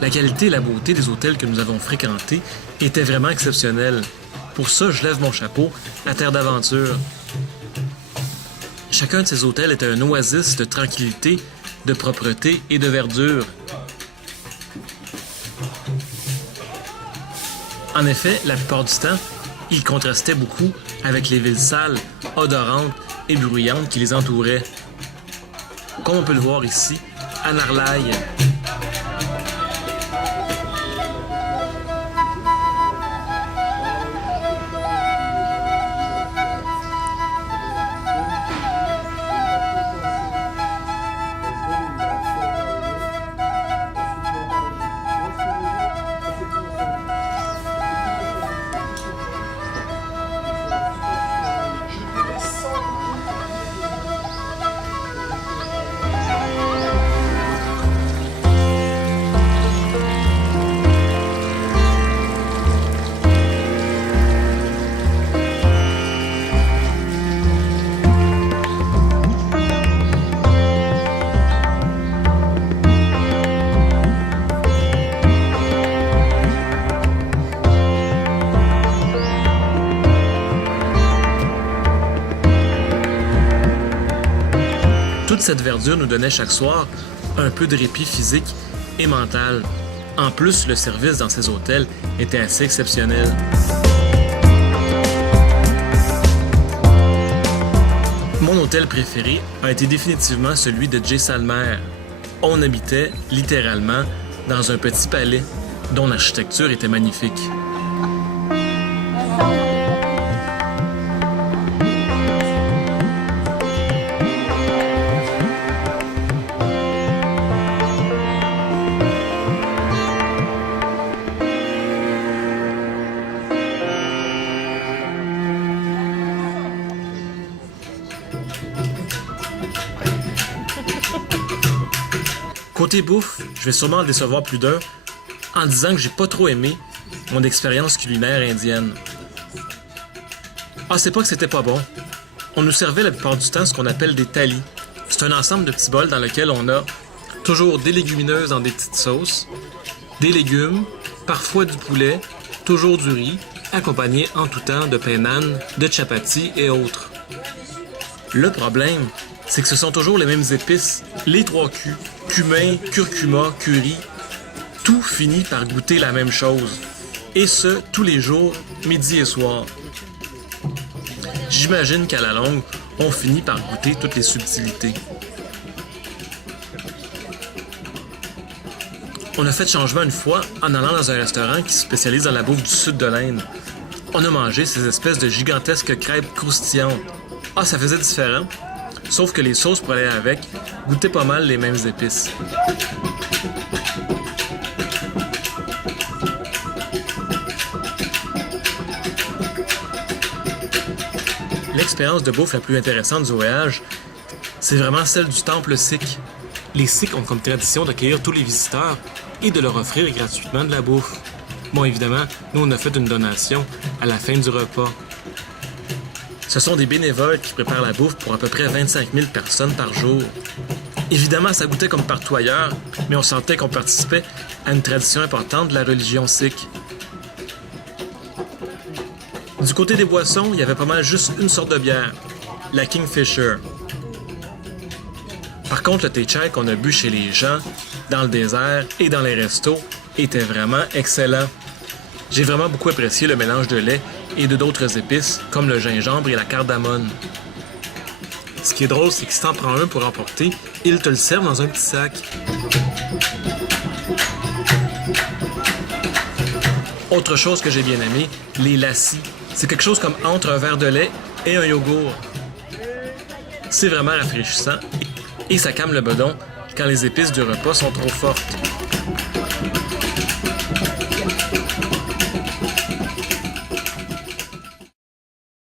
La qualité et la beauté des hôtels que nous avons fréquentés étaient vraiment exceptionnelles. Pour ça, je lève mon chapeau à Terre d'Aventure. Chacun de ces hôtels était un oasis de tranquillité, de propreté et de verdure. En effet, la plupart du temps, ils contrastaient beaucoup avec les villes sales, odorantes et bruyantes qui les entouraient. Comme on peut le voir ici, à Narlaï. Toute cette verdure nous donnait chaque soir un peu de répit physique et mental. En plus, le service dans ces hôtels était assez exceptionnel. Mon hôtel préféré a été définitivement celui de Jaisalmer. On habitait littéralement dans un petit palais dont l'architecture était magnifique. Côté bouffe, je vais sûrement en décevoir plus d'un en disant que j'ai pas trop aimé mon expérience culinaire indienne. Ah, c'est pas que c'était pas bon. On nous servait la plupart du temps ce qu'on appelle des thalis. C'est un ensemble de petits bols dans lequel on a toujours des légumineuses dans des petites sauces, des légumes, parfois du poulet, toujours du riz, accompagné en tout temps de painan, de chapati et autres. Le problème, c'est que ce sont toujours les mêmes épices, les 3 Q, cumin, curcuma, curry. Tout finit par goûter la même chose. Et ce, tous les jours, midi et soir. J'imagine qu'à la longue, on finit par goûter toutes les subtilités. On a fait changement une fois en allant dans un restaurant qui se spécialise dans la bouffe du sud de l'Inde. On a mangé ces espèces de gigantesques crêpes croustillantes. Ah, ça faisait différent. Sauf que les sauces pour aller avec goûtaient pas mal les mêmes épices. L'expérience de bouffe la plus intéressante du voyage, c'est vraiment celle du temple sikh. Les Sikhs ont comme tradition d'accueillir tous les visiteurs et de leur offrir gratuitement de la bouffe. Bon, évidemment, nous on a fait une donation à la fin du repas. Ce sont des bénévoles qui préparent la bouffe pour à peu près 25 000 personnes par jour. Évidemment, ça goûtait comme partout ailleurs, mais on sentait qu'on participait à une tradition importante de la religion sikh. Du côté des boissons, il y avait pas mal juste une sorte de bière, la Kingfisher. Par contre, le thé chai qu'on a bu chez les gens, dans le désert et dans les restos, était vraiment excellent. J'ai vraiment beaucoup apprécié le mélange de lait et de d'autres épices, comme le gingembre et la cardamone. Ce qui est drôle, c'est que si t'en prends un pour emporter, ils te le servent dans un petit sac. Autre chose que j'ai bien aimé, les lassis. C'est quelque chose comme entre un verre de lait et un yogourt. C'est vraiment rafraîchissant et ça calme le bedon quand les épices du repas sont trop fortes.